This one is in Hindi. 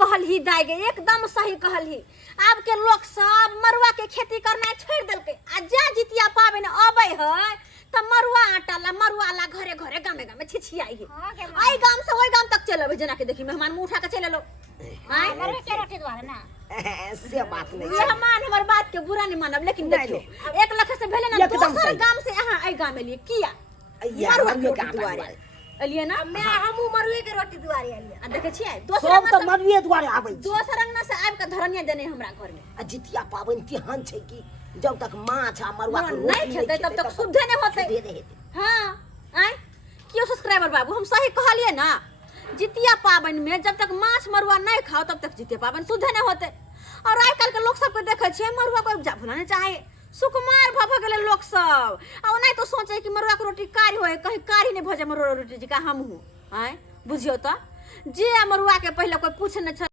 कहल ही दागे एकदम सही कहल ही। अब के लोग सब मरुआ के खेती करना छोड़ देलके आ जा जितिया पाबे न अबे है त मरुआ आटा ला मरुआ ला घरे घरे गामे गामे छिछियाई है। आई गाम से ओई गाम तक चलबे जना के देखी मेहमान मुंह उठा के चले लो। हां मरुआ के रोटी द्वारा ना से बात नहीं ये मान हमर बात के बुरा नहीं मानब लेकिन देखियो 1 लाख से भेले ना दूसरा गाम से यहां आई गाम में लिए किया मरुआ के रोटी द्वारा अलिए ना मैं हमू मरुए के रोटी द्वारे आलिए आ देखे छियै दोसर सब त मरुए द्वारे आबै छै। दोसर अंगना से आब के धरनिया देने हमरा घर में आ जितिया पाबन तिहान छै कि जब तक माछ आ मरुआ के रोटी नहीं खेते तब तक शुद्धे नहीं होते। हां आय क्यों सब्सक्राइबर बाबू हम सही कहलिए ना जितिया पाबन में जब तक माछ मरुआ नहीं खाओ तब तक जितिया पाबन शुद्धे नहीं होते। और आइ काल के लोग सब के देखे छियै मरुआ को जा भुलाने चाहे सुकुमार भ गेले लोग सब आ ओनाइ तो सोचे कि मरुआ के रोटी कारी होय कहीं कारी नहीं भजे मरुआ रोटी का हम हूं आय बुझियो त जे मरुआ के पहले कोई पूछ न